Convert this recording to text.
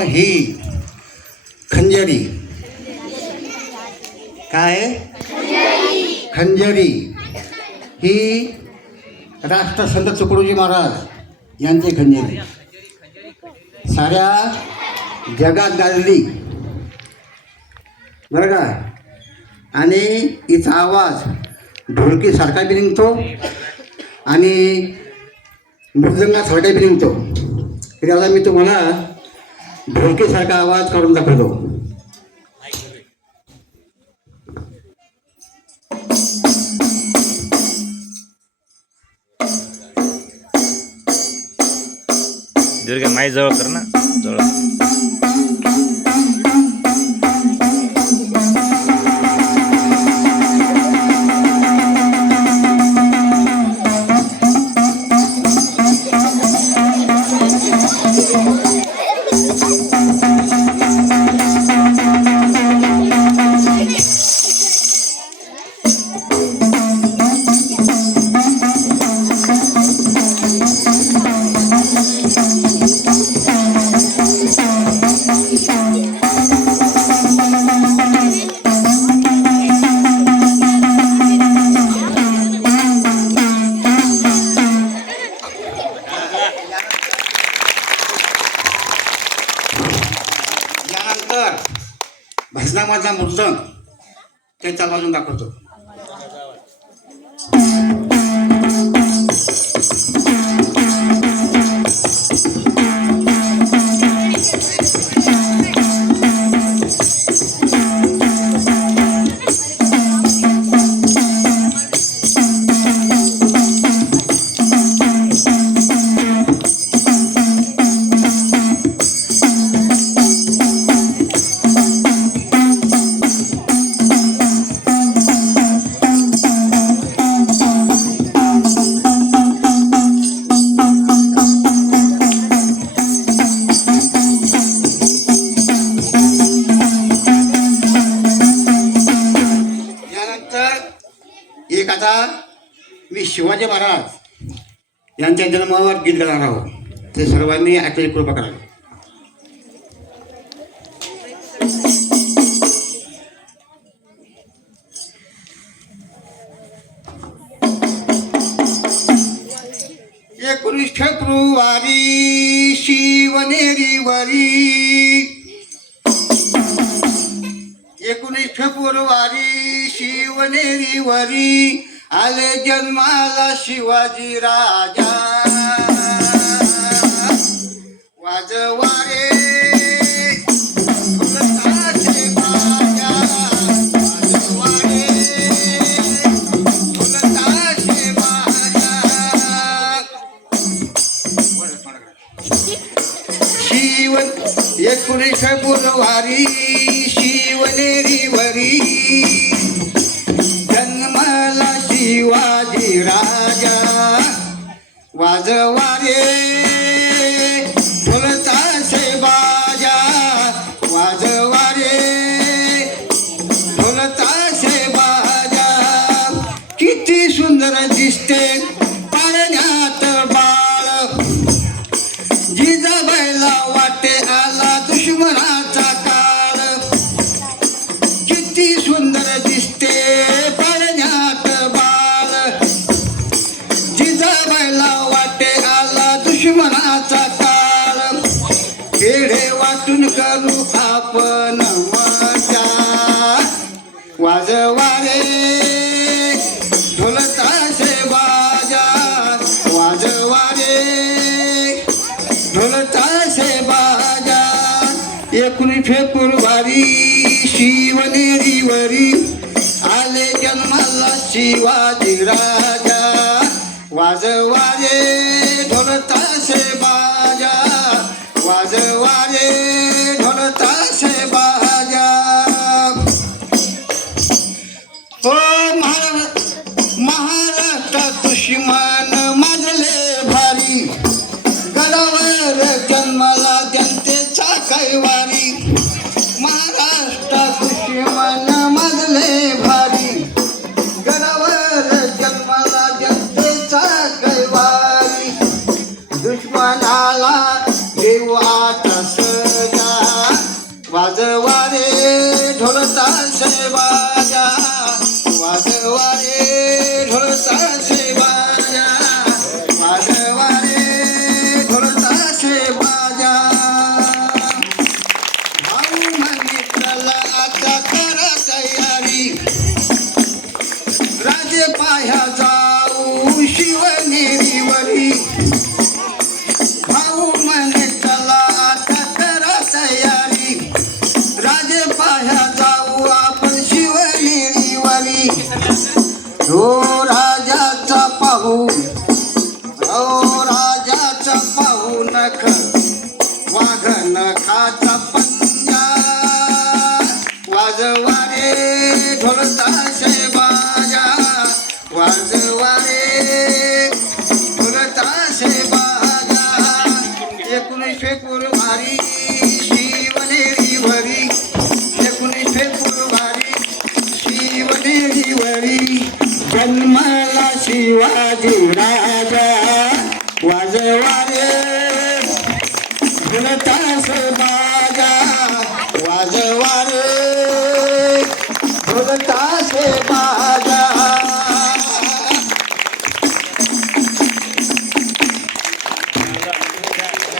ही खंजरी. काय खंजरी ही राष्ट्रसंत तुकडोजी महाराज यांची खंजरी साऱ्या जगात गाजली बरं का. आणि हिचा आवाज ढोलकीसारखा बी निघतो आणि मृदंगासारखा बी निघतो. तरी आता मी तुम्हाला ढोलकीसारखा आवाज काढून दाखवतो. दुर्गा माई जवळ कर ना जवळ. यानंतर भजनामधला मृदंग त्याच्या वाजून दाखवतो. एक आता मी शिवाजी महाराज यांच्या जन्मावर गीत गाणार आहोत. ते सर्वांनी ऐकण्याची कृपा करावी. एकोणीस फेब्रुवारी शिवनेरीवरी 19 फेब्रुवारी शिवनेरीवरी आले जन्माला शिवाजी राजा. वाजवारे ढोलताशे बाजा, वाजवारे ढोलताशे बाजा. शिव 19 फेब्रुवारी शिवनेरीवरी जन्माला शिवाजी राजा. वाजवारे ढोलताशे बाजा, वाजवारे ढोलताशे बाजा. किती सुंदर दिसते पाळण्यात बाळ, जिजाबाईला वाटे आला दुश्मनाचा काळ. किती सुंदर दिसते पाळण्यात बाळ, जिजाबाईला वाटे आला दुश्मनाचा काळ. पेढे वाटून करू आपण मजा. वाजवारे ढोलताशे बाजा, वाजवारे ढोलताशे बाजा. 19 फेब्रुवारी शिवनेरीवरी आले जन्माला शिवाजी राजा. वाजवारे ढोलताशे बाजा, वाजवारे ढोलताशे बाजा. हो महाराष्ट्रात दुश्मन माजले भारी, गडावर जन्माला जनतेचा कैवारी. महाराष्ट्रात दुश्मन माजले भारी, गडावर जन्माला जनतेचा कैवारी. दुश्मनाला देऊ आता सजा. वाजवा रे ढोल ताशे बाजा, वाजवा रे ढोल ताशे बाजा, वाजवा रे ढोल ताशे बाजा. भाऊ म्हणे चला आता करा तयारी, राजे पाया जाऊ शिवनेरीवरी. भाऊ म्हणे चला आता करा तयारी, राजे पाया जाऊ आपण शिवनेरीवरी. हो राजाचा पाहू, हो राजाचा पाहू नख, वाघ नखाचा पंजा. वाजवा रे ढोल ताशे बाजा, वाजवा रे ढोल ताशे बाजा. 19 फेब्रुवारी शिवनेरीवरी, 19 फेब्रुवारी शिवनेरीवरी जन्मला शिवाजी राजा. वाजवा रे ढोल ताशे बाजा, वाजवा रे ढोल ताशे